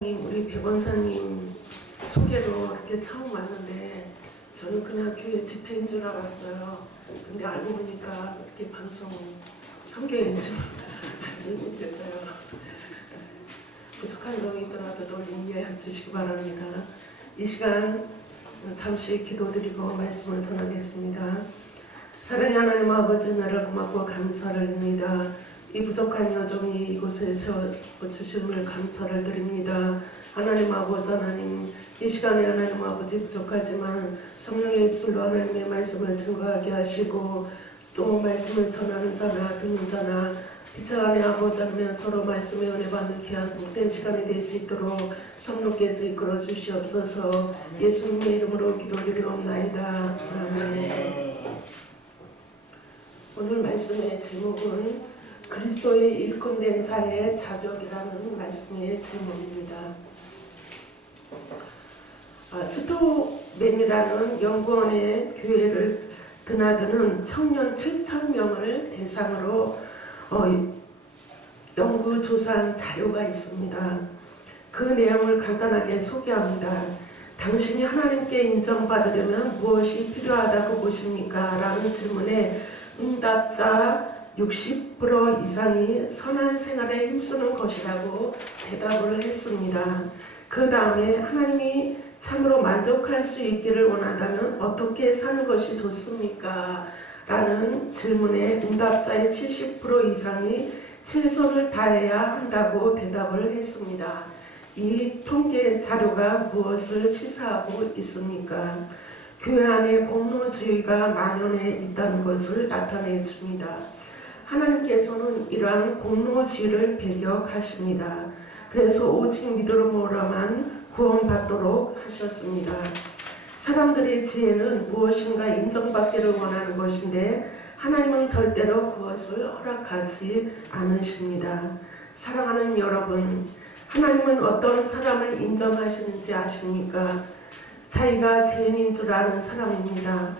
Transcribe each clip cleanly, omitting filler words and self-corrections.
우리 백원사님 소개로 이렇게 처음 왔는데 저는 그냥 교회 집회인 줄 알았어요. 근데 알고 보니까 이렇게 방송 성경인 줄 알지 못했어요. 부족한 점이 있더라도 늘 이해해 주시기 바랍니다. 이 시간 잠시 기도드리고 말씀을 전하겠습니다. 사랑의 하나님 아버지, 나를 고맙고 감사를 드립니다. 이 부족한 여종이 이곳에 세워주심을 감사를 드립니다. 하나님 아버지, 하나님, 이 시간에 하나님 아버지 부족하지만 성령의 입술로 하나님의 말씀을 증거하게 하시고 또 말씀을 전하는 자나 듣는 자나 피차 안에 아버지 하나님 서로 말씀의 은혜 받는 귀한 복된 시간이 될 수 있도록 성령께서 이끌어 주시옵소서. 예수님의 이름으로 기도드리옵나이다. 아멘. 오늘 말씀의 제목은 그리스도의 일꾼된 자의 자격이라는 말씀의 제목입니다. 스토맨이라는 연구원의 교회를 드나드는 청년 7,000명을 대상으로 연구 조사한 자료가 있습니다. 그 내용을 간단하게 소개합니다. 당신이 하나님께 인정받으려면 무엇이 필요하다고 보십니까? 라는 질문에 응답자 60% 이상이 선한 생활에 힘쓰는 것이라고 대답을 했습니다. 그 다음에 하나님이 참으로 만족할 수 있기를 원한다면 어떻게 사는 것이 좋습니까? 라는 질문에 응답자의 70% 이상이 최선을 다해야 한다고 대답을 했습니다. 이 통계 자료가 무엇을 시사하고 있습니까? 교회 안에 공로주의가 만연해 있다는 것을 나타내 줍니다. 하나님께서는 이러한 공로주의를 배격하십니다. 그래서 오직 믿음으로만 구원받도록 하셨습니다. 사람들의 지혜는 무엇인가 인정받기를 원하는 것인데 하나님은 절대로 그것을 허락하지 않으십니다. 사랑하는 여러분, 하나님은 어떤 사람을 인정하시는지 아십니까? 자기가 죄인인 줄 아는 사람입니다.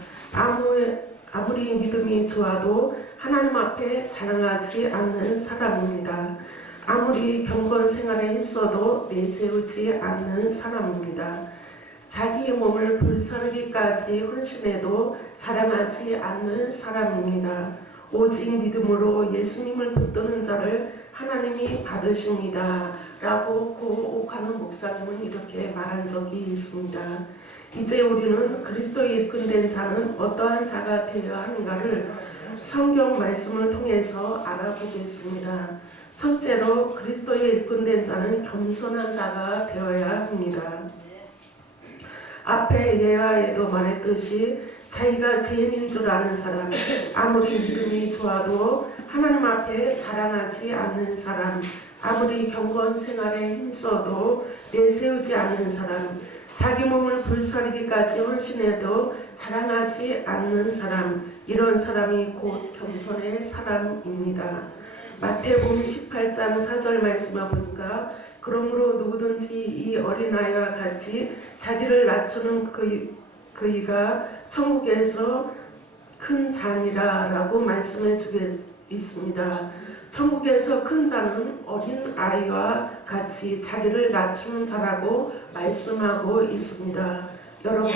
아무리 믿음이 좋아도 하나님 앞에 자랑하지 않는 사람입니다. 아무리 경건 생활에 힘써도 내세우지 않는 사람입니다. 자기의 몸을 불사르기까지 헌신해도 자랑하지 않는 사람입니다. 오직 믿음으로 예수님을 붙드는 자를 하나님이 받으십니다. 라고 고옥하는 목사님은 이렇게 말한 적이 있습니다. 이제 우리는 그리스도의 일꾼된 자는 어떠한 자가 되어야 하는가를 성경 말씀을 통해서 알아보겠습니다. 첫째로 그리스도의 일꾼된 자는 겸손한 자가 되어야 합니다. 앞에 예화에도 말했듯이 자기가 죄인인 줄 아는 사람, 아무리 믿음이 좋아도 하나님 앞에 자랑하지 않는 사람, 아무리 경건 생활에 힘써도 내세우지 않는 사람, 자기 몸을 불사르기까지 헌신해도 자랑하지 않는 사람, 이런 사람이 곧 겸손의 사람입니다. 마태복음 18장 4절 말씀을 보니까 그러므로 누구든지 이 어린아이와 같이 자기를 낮추는 그이가 천국에서 큰 자니라 라고 말씀해 주고 있습니다. 천국에서 큰 자는 어린아이와 같이 자기를 낮추는 자라고 말씀하고 있습니다. 여러분,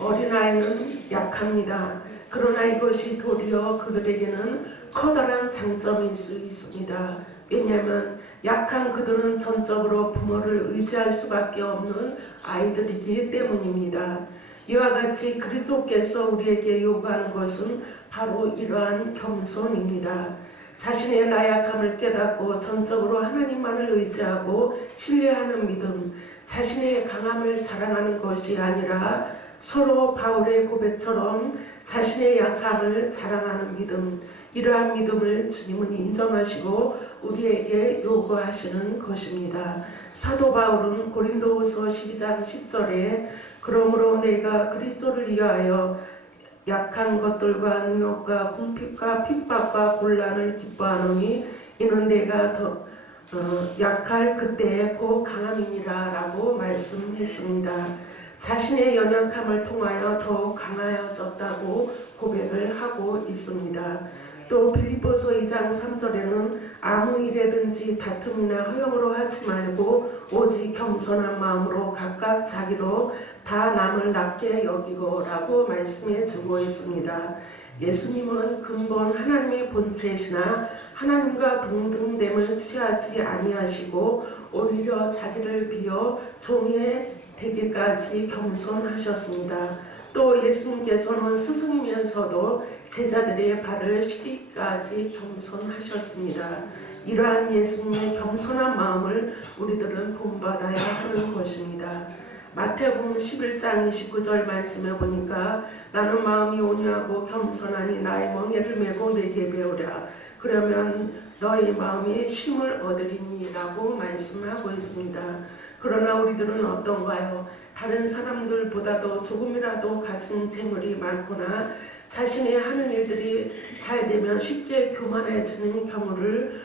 어린아이는 약합니다. 그러나 이것이 도리어 그들에게는 커다란 장점일 수 있습니다. 왜냐하면 약한 그들은 전적으로 부모를 의지할 수밖에 없는 아이들이기 때문입니다. 이와 같이 그리스도께서 우리에게 요구하는 것은 바로 이러한 겸손입니다. 자신의 나약함을 깨닫고 전적으로 하나님만을 의지하고 신뢰하는 믿음, 자신의 강함을 자랑하는 것이 아니라 서로 바울의 고백처럼 자신의 약함을 자랑하는 믿음, 이러한 믿음을 주님은 인정하시고 우리에게 요구하시는 것입니다. 사도 바울은 고린도후서 12장 10절에 그러므로 내가 그리스도를 위하여 약한 것들과 능욕과 궁핍과 핍박과 곤란을 기뻐하노니 이는 내가 더 약할 그때의 곧 강함이니라 라고 말씀했습니다. 자신의 연약함을 통하여 더욱 강하여졌다고 고백을 하고 있습니다. 또 빌립보서 2장 3절에는 아무 일에든지 다툼이나 허용으로 하지 말고 오직 겸손한 마음으로 각각 자기로 다 남을 낮게 여기고라고 말씀해 주고 있습니다. 예수님은 근본 하나님의 본체이시나 하나님과 동등됨을 취하지 아니하시고 오히려 자기를 비어 종의 되기까지 겸손하셨습니다. 또 예수님께서는 스승이면서도 제자들의 발을 씻기까지 겸손하셨습니다. 이러한 예수님의 겸손한 마음을 우리들은 본받아야 하는 것입니다. 마태복음 11장 29절 말씀에 보니까 나는 마음이 온유하고 겸손하니 나의 멍에를 메고 내게 배우라. 그러면 너희 마음이 쉼을 얻으리니 라고 말씀하고 있습니다. 그러나 우리들은 어떤가요? 다른 사람들보다도 조금이라도 가진 재물이 많거나 자신이 하는 일들이 잘 되면 쉽게 교만해지는 경우를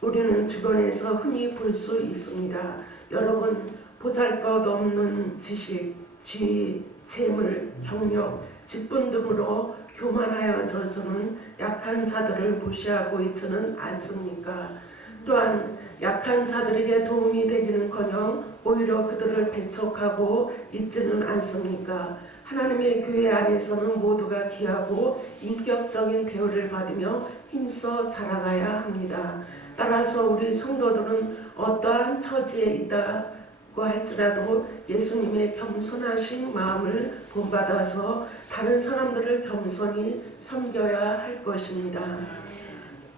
우리는 주변에서 흔히 볼 수 있습니다. 여러분, 보잘것없는 지식, 지위, 재물, 경력, 직분 등으로 교만하여져서는 약한 자들을 무시하고 있지는 않습니까? 또한 약한 자들에게 도움이 되기는커녕 오히려 그들을 배척하고 있지는 않습니까? 하나님의 교회 안에서는 모두가 귀하고 인격적인 대우를 받으며 힘써 자라가야 합니다. 따라서 우리 성도들은 어떠한 처지에 있다고 할지라도 예수님의 겸손하신 마음을 본받아서 다른 사람들을 겸손히 섬겨야 할 것입니다.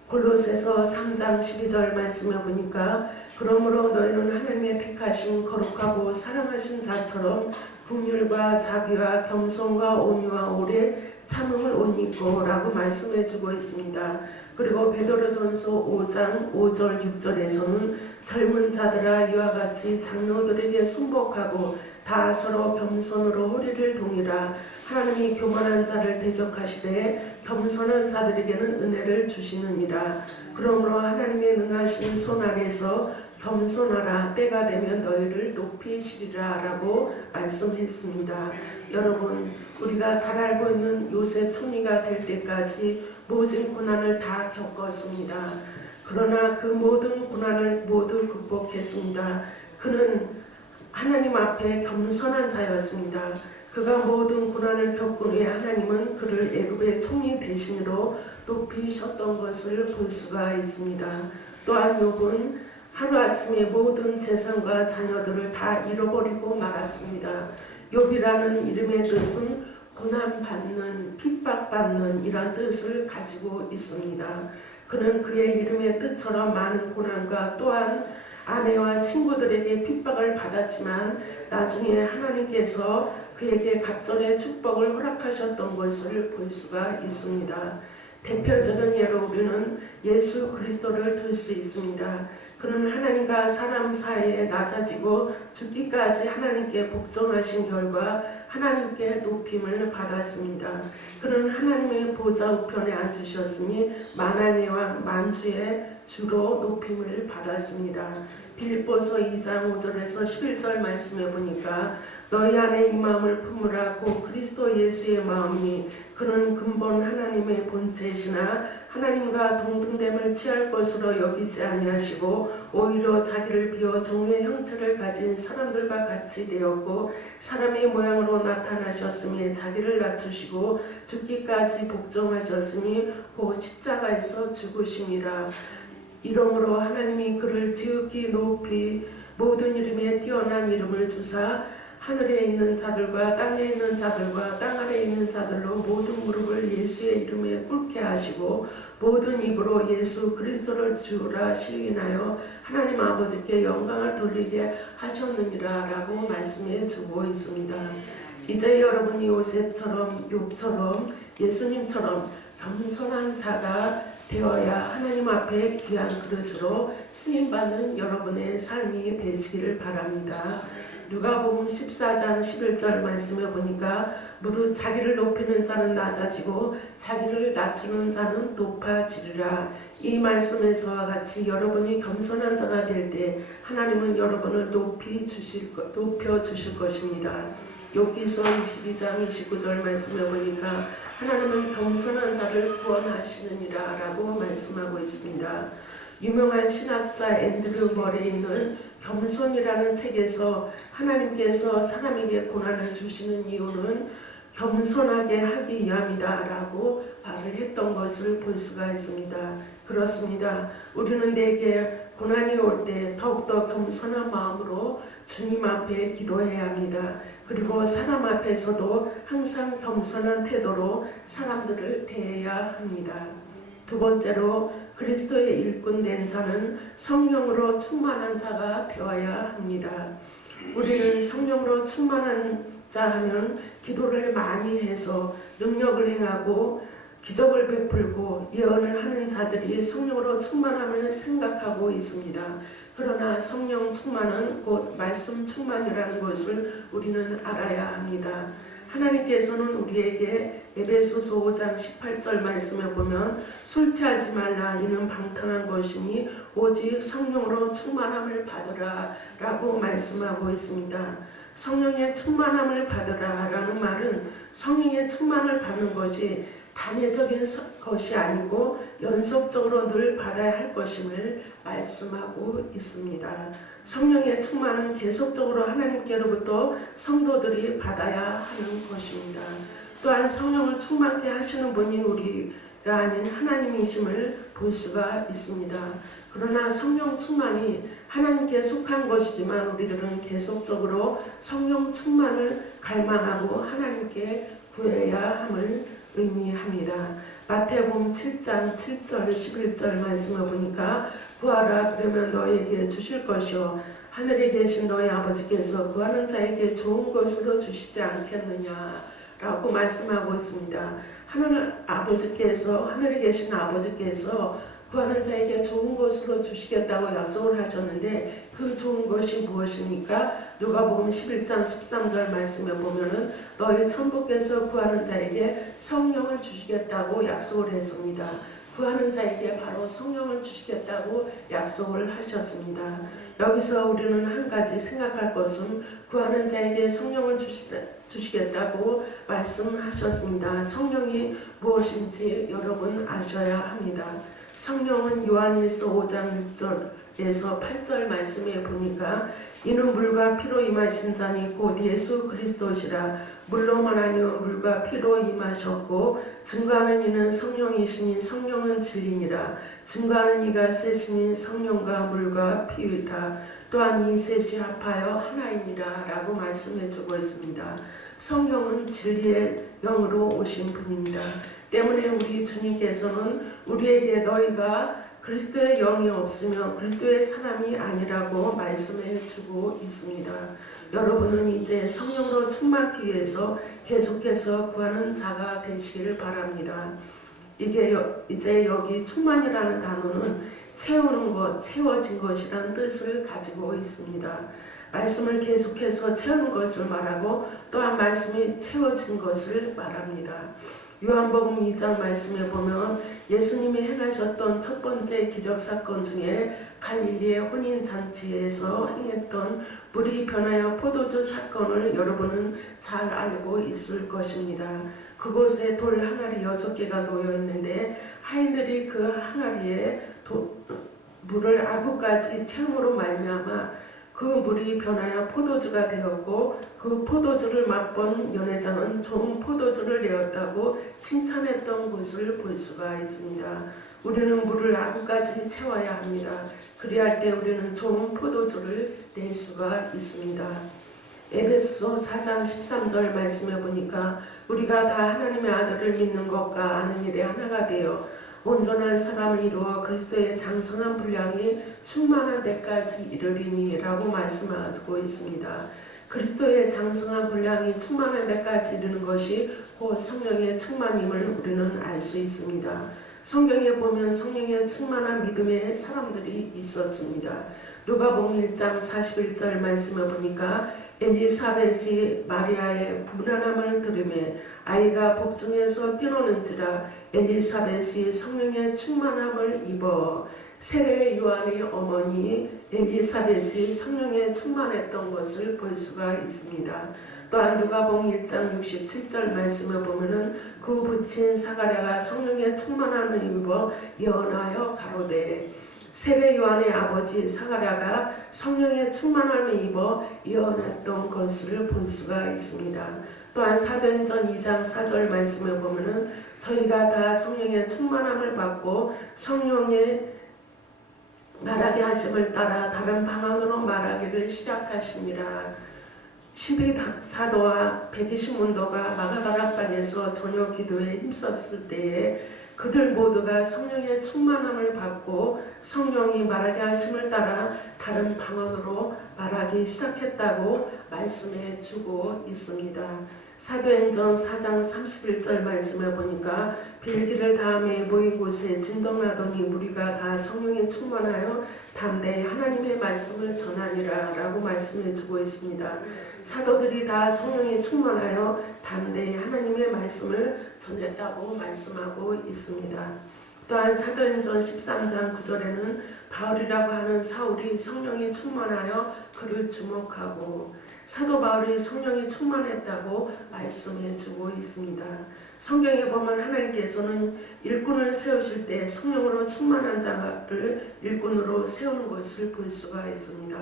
골로새서 3장 12절 말씀에 보니까 그러므로 너희는 하나님의 택하신 거룩하고 사랑하신 자처럼 긍휼과 자비와 겸손과 온유와 오래 참음을 옷 입고 라고 말씀해 주고 있습니다. 그리고 베드로전서 5장 5절 6절에서는 젊은 자들아 이와 같이 장로들에게 순복하고 다 서로 겸손으로 허리를 동이라. 하나님이 교만한 자를 대적하시되 겸손한 자들에게는 은혜를 주시느니라. 그러므로 하나님의 능하신 손 아래서 겸손하라. 때가 되면 너희를 높이시리라 라고 말씀했습니다. 여러분, 우리가 잘 알고 있는 요셉 총리가 될 때까지 모든 고난을 다 겪었습니다. 그러나 그 모든 고난을 모두 극복했습니다. 그는 하나님 앞에 겸손한 자였습니다. 그가 모든 고난을 겪은 후에 하나님은 그를 애굽의 총리 대신으로 높이셨던 것을 볼 수가 있습니다. 또한 욥은 하루아침에 모든 재산과 자녀들을 다 잃어버리고 말았습니다. 욥이라는 이름의 뜻은 고난받는, 핍박받는 이란 뜻을 가지고 있습니다. 그는 그의 이름의 뜻처럼 많은 고난과 또한 아내와 친구들에게 핍박을 받았지만 나중에 하나님께서 그에게 갑절의 축복을 허락하셨던 것을 볼 수가 있습니다. 대표적인 예로 우리는 예수 그리스도를 들 수 있습니다. 그는 하나님과 사람 사이에 낮아지고 죽기까지 하나님께 복종하신 결과 하나님께 높임을 받았습니다. 그는 하나님의 보좌 우편에 앉으셨으니 만왕의 왕 만주의 주로 높임을 받았습니다. 빌립보서 2장 5절에서 11절 말씀해 보니까 너희 안에 이 마음을 품으라고 그리스도 예수의 마음이 그는 근본 하나님의 본체이시나 하나님과 동등됨을 취할 것으로 여기지 아니하시고 오히려 자기를 비워 종의 형체를 가진 사람들과 같이 되었고 사람의 모양으로 나타나셨으니 자기를 낮추시고 죽기까지 복종하셨으니 곧 십자가에서 죽으심이라. 이러므로 하나님이 그를 지극히 높이 모든 이름에 뛰어난 이름을 주사 하늘에 있는 자들과 땅에 있는 자들과 땅 아래에 있는 자들로 모든 무릎을 예수의 이름에 꿇게 하시고 모든 입으로 예수 그리스도를 주라 시인하여 하나님 아버지께 영광을 돌리게 하셨느니라 라고 말씀해 주고 있습니다. 이제 여러분이 요셉처럼 욥처럼 예수님처럼 겸손한 자가 되어야 하나님 앞에 귀한 그릇으로 쓰임받는 여러분의 삶이 되시기를 바랍니다. 누가복음 14장 11절 말씀에 보니까 무릇 자기를 높이는 자는 낮아지고 자기를 낮추는 자는 높아지리라. 이 말씀에서와 같이 여러분이 겸손한 자가 될 때 하나님은 여러분을 높여 주실 것입니다. 욥기서 22장 29절 말씀에 보니까 하나님은 겸손한 자를 구원하시느니라 라고 말씀하고 있습니다. 유명한 신학자 앤드류 머레이는 겸손이라는 책에서 하나님께서 사람에게 고난을 주시는 이유는 겸손하게 하기 위함이다 라고 말을 했던 것을 볼 수가 있습니다. 그렇습니다. 우리는 내게 고난이 올 때 더욱더 겸손한 마음으로 주님 앞에 기도해야 합니다. 그리고 사람 앞에서도 항상 겸손한 태도로 사람들을 대해야 합니다. 두 번째로 그리스도의 일꾼 된 자는 성령으로 충만한 자가 되어야 합니다. 우리는 성령으로 충만한 자 하면 기도를 많이 해서 능력을 행하고 기적을 베풀고 예언을 하는 자들이 성령으로 충만함을 생각하고 있습니다. 그러나 성령 충만은 곧 말씀 충만이라는 것을 우리는 알아야 합니다. 하나님께서는 우리에게 에베소서 5장 18절 말씀에 보면 술 취하지 말라 이는 방탕한 것이니 오직 성령으로 충만함을 받으라 라고 말씀하고 있습니다. 성령의 충만함을 받으라 라는 말은 성령의 충만을 받는 것이 단회적인 것이 아니고 연속적으로 늘 받아야 할 것임을 말씀하고 있습니다. 성령의 충만은 계속적으로 하나님께로부터 성도들이 받아야 하는 것입니다. 또한 성령을 충만케 하시는 분이 우리가 아닌 하나님이심을 볼 수가 있습니다. 그러나 성령 충만이 하나님께 속한 것이지만 우리들은 계속적으로 성령 충만을 갈망하고 하나님께 구해야 함을 의미합니다. 마태복음 7장 7절 11절 말씀을 보니까 구하라 그러면 너에게 주실 것이요 하늘에 계신 너희 아버지께서 구하는 자에게 좋은 것으로 주시지 않겠느냐 라고 말씀하고 있습니다. 하늘에 계신 아버지께서 구하는 자에게 좋은 것으로 주시겠다고 약속을 하셨는데 그 좋은 것이 무엇입니까? 누가복음 11장 13절 말씀에 보면은 너희 천부께서 구하는 자에게 성령을 주시겠다고 약속을 했습니다. 구하는 자에게 바로 성령을 주시겠다고 약속을 하셨습니다. 여기서 우리는 한 가지 생각할 것은 구하는 자에게 성령을 주시겠다고 말씀하셨습니다. 성령이 무엇인지 여러분 아셔야 합니다. 성령은 요한일서 5장 6절에서 8절 말씀에 보니까 이는 물과 피로 임하신 자니 곧 예수 그리스도시라 물로만 아니요 물과 피로 임하셨고 증거하는 이는 성령이시니 성령은 진리니라 증거하는 이가 셋이니 성령과 물과 피이라 또한 이 셋이 합하여 하나이니라 라고 말씀해 주고 있습니다. 성령은 진리의 영으로 오신 분입니다. 때문에 우리 주님께서는 우리에게 너희가 그리스도의 영이 없으면 그리스도의 사람이 아니라고 말씀해 주고 있습니다. 여러분은 이제 성령으로 충만하기 위해서 계속해서 구하는 자가 되시기를 바랍니다. 이제 여기 충만이라는 단어는 채우는 것, 채워진 것이라는 뜻을 가지고 있습니다. 말씀을 계속해서 채우는 것을 말하고 또한 말씀이 채워진 것을 말합니다. 요한복음 2장 말씀에 보면 예수님이 행하셨던 첫 번째 기적사건 중에 갈릴리의 혼인잔치에서 행했던 물이 변하여 포도주 사건을 여러분은 잘 알고 있을 것입니다. 그곳에 돌 항아리 6개가 놓여 있는데 하인들이 그 항아리에 물을 아구까지 채움으로 말미암아 그 물이 변하여 포도주가 되었고 그 포도주를 맛본 연회장은 좋은 포도주를 내었다고 칭찬했던 것을 볼 수가 있습니다. 우리는 물을 아구까지 채워야 합니다. 그리할 때 우리는 좋은 포도주를 낼 수가 있습니다. 에베소서 4장 13절 말씀해 보니까 우리가 다 하나님의 아들을 믿는 것과 아는 일에 하나가 되어 온전한 사람을 이루어 그리스도의 장성한 분량이 충만한 데까지 이르리니 라고 말씀하고 있습니다. 그리스도의 장성한 분량이 충만한 데까지 이르는 것이 곧 성령의 충만임을 우리는 알 수 있습니다. 성경에 보면 성령의 충만한 믿음의 사람들이 있었습니다. 누가복음 1장 41절 말씀을 보니까 엘리사벳이 마리아의 무난함을 들으매 아이가 복중에서 뛰노는지라 엘리사벳이 성령의 충만함을 입어 세례 요한의 어머니 엘리사벳이 성령에 충만했던 것을 볼 수가 있습니다. 또한 누가복음 1장 67절 말씀을 보면은 그 부친 사가랴가 성령에 충만함을 입어 예언하여 가로되, 세례 요한의 아버지 사가랴가 성령에 충만함을 입어 예언했던 것을 볼 수가 있습니다. 또한 사도행전 2장 4절 말씀을 보면은 저희가 다 성령의 충만함을 받고 성령의 말하게 하심을 따라 다른 방언으로 말하기를 시작하시니라. 12사도와 120문도가 마가다락방에서 저녁 기도에 힘썼을 때에 그들 모두가 성령의 충만함을 받고 성령이 말하게 하심을 따라 다른 방언으로 말하기 시작했다고 말씀해 주고 있습니다. 사도행전 4장 31절 말씀을 보니까 빌기를 다음에 모인 곳에 진동하더니 무리가 다 성령에 충만하여 담대히 하나님의 말씀을 전하니라 라고 말씀해 주고 있습니다. 사도들이 다 성령에 충만하여 담대히 하나님의 말씀을 전했다고 말씀하고 있습니다. 또한 사도행전 13장 9절에는 바울이라고 하는 사울이 성령에 충만하여 그를 주목하고 사도 바울이 성령에 충만했다고 말씀해 주고 있습니다. 성경에 보면 하나님께서는 일꾼을 세우실 때 성령으로 충만한 자를 일꾼으로 세우는 것을 볼 수가 있습니다.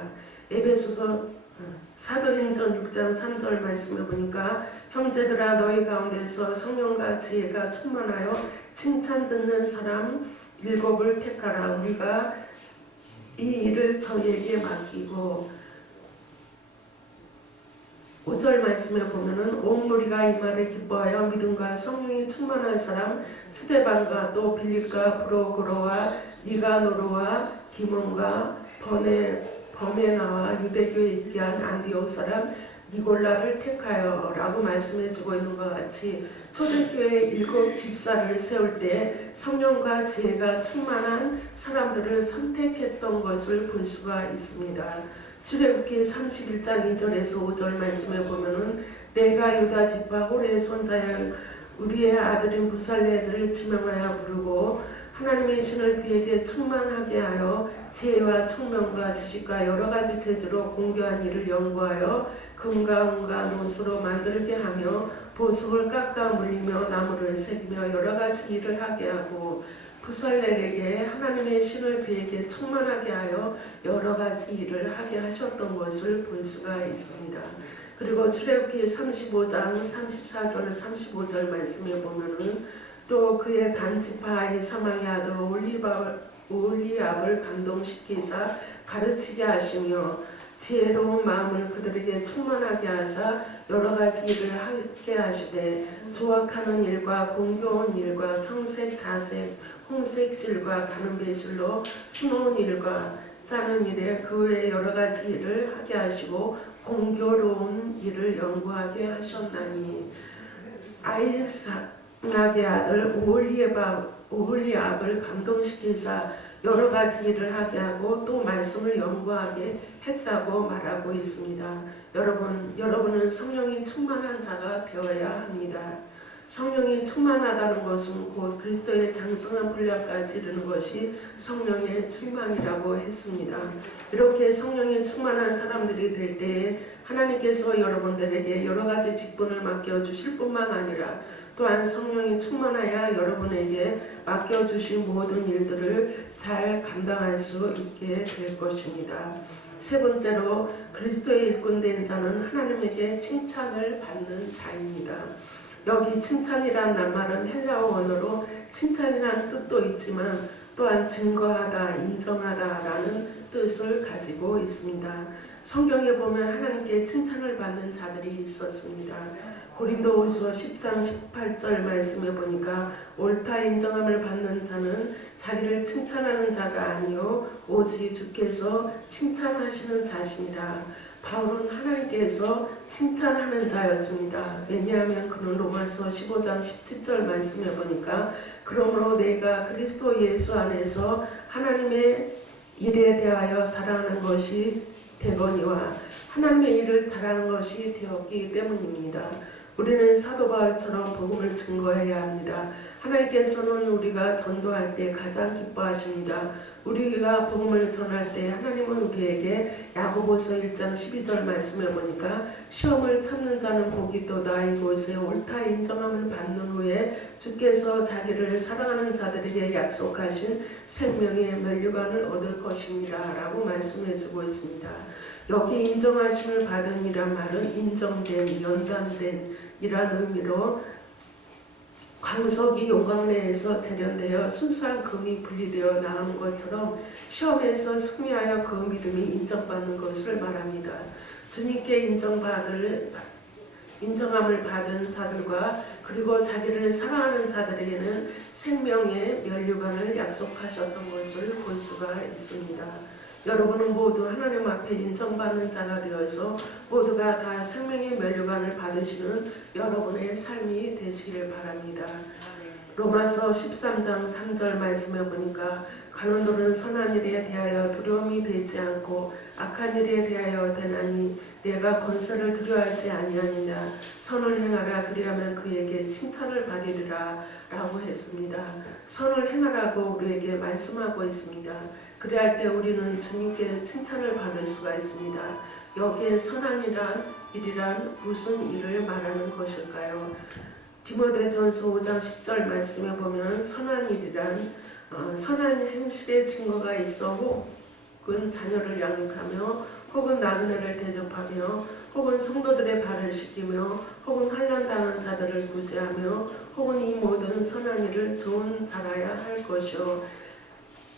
에베소서 사도행전 6장 3절 말씀을 보니까 형제들아 너희 가운데서 성령과 지혜가 충만하여 칭찬 듣는 사람 7을 택하라. 우리가 이 일을 저희에게 맡기고 5절 말씀에 보면은 온 무리가 이 말을 기뻐하여 믿음과 성령이 충만한 사람 스데반과 또 빌립과 브로고로와 니가노르와 디몬과 버메나와 유대교에 있게 한 안디옥 사람 니골라를 택하여 라고 말씀해 주고 있는 것 같이 초대교회 7 집사를 세울 때 성령과 지혜가 충만한 사람들을 선택했던 것을 볼 수가 있습니다. 출애굽기 31장 2절에서 5절 말씀에 보면은 내가 유다 지파 호레의 손자여 우리의 아들인 부살레를 지명하여 부르고 하나님의 신을 그에게 충만하게 하여 지혜와 총명과 지식과 여러 가지 재주로 공교한 일을 연구하여 금과 은과 노수로 만들게 하며 보석을 깎아 물리며 나무를 새기며 여러 가지 일을 하게 하고 부살렐에게 하나님의 신을 그에게 충만하게 하여 여러 가지 일을 하게 하셨던 것을 볼 수가 있습니다. 그리고 출애굽기 35장 34절 35절 말씀에 보면은 또 그의 단지파의 사망의 아들 올리압을 감동시키사 가르치게 하시며 지혜로운 마음을 그들에게 충만하게 하사 여러 가지 일을 하게 하시되 조악하는 일과 공교한 일과 청색, 자색, 홍색 실과 가는 배실로 수놓은 일과 짜는 일에 그 외에 여러 가지 일을 하게 하시고 공교로운 일을 연구하게 하셨나니 아이삭의 아들 오홀리압을 감동시키사 여러 가지 일을 하게 하고 또 말씀을 연구하게 했다고 말하고 있습니다. 여러분은 성령이 충만한 자가 되어야 합니다. 성령이 충만하다는 것은 곧 그리스도의 장성한 분량까지 이르는 것이 성령의 충만이라고 했습니다. 이렇게 성령이 충만한 사람들이 될 때에 하나님께서 여러분들에게 여러 가지 직분을 맡겨주실 뿐만 아니라 또한 성령이 충만하여 여러분에게 맡겨주신 모든 일들을 잘 감당할 수 있게 될 것입니다. 세 번째로 그리스도의 일꾼된 자는 하나님에게 칭찬을 받는 자입니다. 여기 칭찬이란 말은 헬라어 원어로 칭찬이란 뜻도 있지만 또한 증거하다, 인정하다라는 뜻을 가지고 있습니다. 성경에 보면 하나님께 칭찬을 받는 자들이 있었습니다. 고린도후서 10장 18절 말씀에 보니까 옳다 인정함을 받는 자는 자기를 칭찬하는 자가 아니요 오직 주께서 칭찬하시는 자시니라. 바울은 하나님께서 칭찬하는 자였습니다. 왜냐하면 그는 로마서 15장 17절 말씀에 보니까 그러므로 내가 그리스도 예수 안에서 하나님의 일에 대하여 자랑하는 것이 되거니와 하나님의 일을 자랑하는 것이 되었기 때문입니다. 우리는 사도 바울처럼 복음을 증거해야 합니다. 하나님께서는 우리가 전도할 때 가장 기뻐하십니다. 우리가 복음을 전할 때 하나님은 우리에게 야고보서 1장 12절 말씀에 보니까 시험을 참는 자는 복이 있도다. 이곳에 옳다 인정함을 받는 후에 주께서 자기를 사랑하는 자들에게 약속하신 생명의 면류관을 얻을 것입니다. 라고 말씀해 주고 있습니다. 여기 인정하심을 받은 이란 말은 인정된, 연단된 이란 의미로 광석이 용광내에서 재련되어 순수한 금이 분리되어 나가는 것처럼 시험에서 승리하여 그 믿음이 인정받는 것을 말합니다. 주님께 인정함을 받은 자들과 그리고 자기를 사랑하는 자들에게는 생명의 면류관을 약속하셨던 것을 볼 수가 있습니다. 여러분은 모두 하나님 앞에 인정받는 자가 되어서 모두가 다 생명의 면류관을 받으시는 여러분의 삶이 되시길 바랍니다. 로마서 13장 3절 말씀에 보니까 간원들은 선한 일에 대하여 두려움이 되지 않고 악한 일에 대하여 되나니 내가 권세를 두려워하지 아니하니라. 선을 행하라. 그리하면 그에게 칭찬을 받으리라 라고 했습니다. 선을 행하라고 우리에게 말씀하고 있습니다. 그래야 할 때 우리는 주님께 칭찬을 받을 수가 있습니다. 여기에 선한 일이란 무슨 일을 말하는 것일까요? 디모데전서 5장 10절 말씀에 보면 선한 일이란 선한 행실의 증거가 있어 혹은 자녀를 양육하며 혹은 나그네를 대접하며 혹은 성도들의 발을 씻기며 혹은 환난당한 자들을 구제하며 혹은 이 모든 선한 일을 좋은 자라야 할 것이요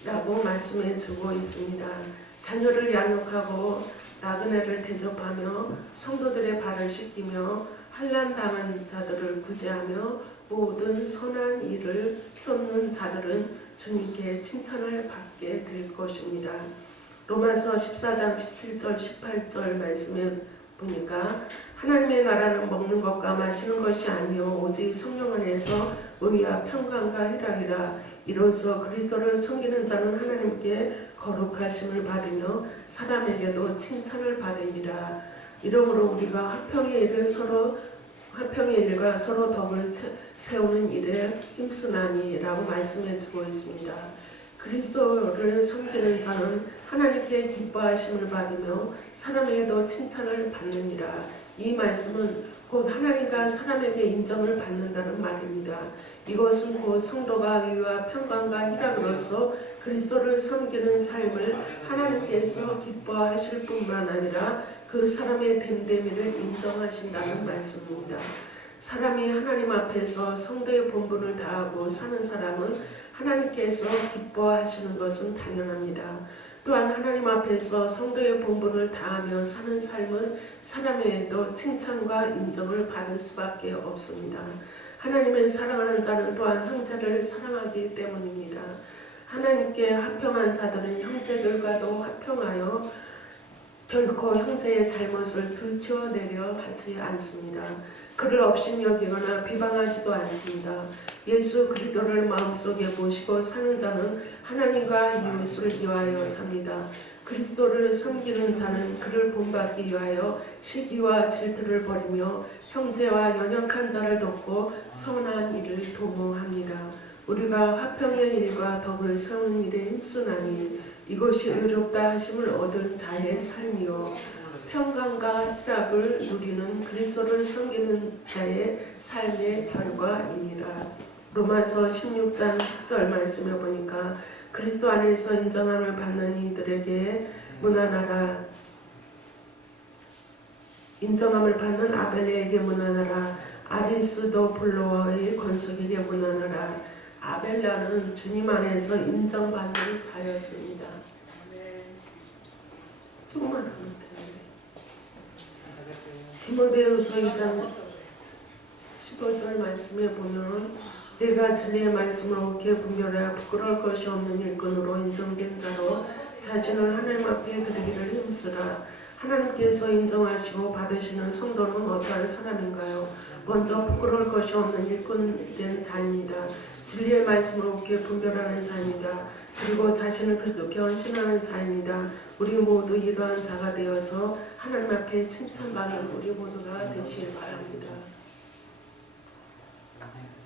라고 말씀해 주고 있습니다. 자녀를 양육하고 나그네를 대접하며 성도들의 발을 씻기며 환난당한 자들을 구제하며 모든 선한 일을 쫓는 자들은 주님께 칭찬을 받게 될 것입니다. 로마서 14장 17절 18절 말씀에 보니까 하나님의 나라는 먹는 것과 마시는 것이 아니요 오직 성령 안에서 의와 평강과 희락이라. 이로써 그리스도를 섬기는 자는 하나님께 거룩하심을 받으며 사람에게도 칭찬을 받으리라. 이러므로 우리가 화평의 일과 서로 덕을 세우는 일에 힘쓰나니라고 말씀해 주고 있습니다. 그리스도를 섬기는 자는 하나님께 기뻐하심을 받으며 사람에게도 칭찬을 받느니라. 이 말씀은 곧 하나님과 사람에게 인정을 받는다는 말입니다. 이것은 곧 성도가 의와 평강과 희락으로서 그리스도를 섬기는 삶을 하나님께서 기뻐하실 뿐만 아니라 그 사람의 됨됨이를 인정하신다는 말씀입니다. 사람이 하나님 앞에서 성도의 본분을 다하고 사는 사람은 하나님께서 기뻐하시는 것은 당연합니다. 또한 하나님 앞에서 성도의 본분을 다하며 사는 삶은 사람에게도 칭찬과 인정을 받을 수밖에 없습니다. 하나님을 사랑하는 자는 또한 형제를 사랑하기 때문입니다. 하나님께 화평한 자들은 형제들과도 화평하여 결코 형제의 잘못을 들추어내려 하지 않습니다. 그를 업신여기거나 비방하지도 않습니다. 예수 그리스도를 마음속에 모시고 사는 자는 하나님과 이웃을 위하여 삽니다. 그리스도를 섬기는 자는 그를 본받기 위하여 시기와 질투를 버리며 형제와 연약한 자를 돕고 선한 일을 도모합니다. 우리가 화평의 일과 덕을 세우는 일에 힘쓰나니 이것이 의롭다 하심을 얻은 자의 삶이요 평강과 희락을 누리는 그리스도를 섬기는 자의 삶의 결과입니다. 로마서 16장 10절 말씀에 보니까 그리스도 안에서 인정함을 받는 이들에게 문안하라. 인정함을 받는 아벨레에게 문안하라. 아리스도블로의 권속에게 문안하라. 아벨라는 주님 안에서 인정받는 자였습니다. 조금만 하면 되는데. 디모데후서 2장 15절 말씀에 보면 내가 진리의 말씀을 옳게 분별하여 부끄러울 것이 없는 일꾼으로 인정된 자로 자신을 하나님 앞에 드리기를 힘쓰라. 하나님께서 인정하시고 받으시는 성도는 어떠한 사람인가요? 먼저 부끄러울 것이 없는 일꾼된 자입니다. 진리의 말씀을 옳게 분별하는 자입니다. 그리고 자신을 그리스도께 헌신하는 자입니다. 우리 모두 이러한 자가 되어서 하나님 앞에 칭찬받는 우리 모두가 되시길 바랍니다. 아멘.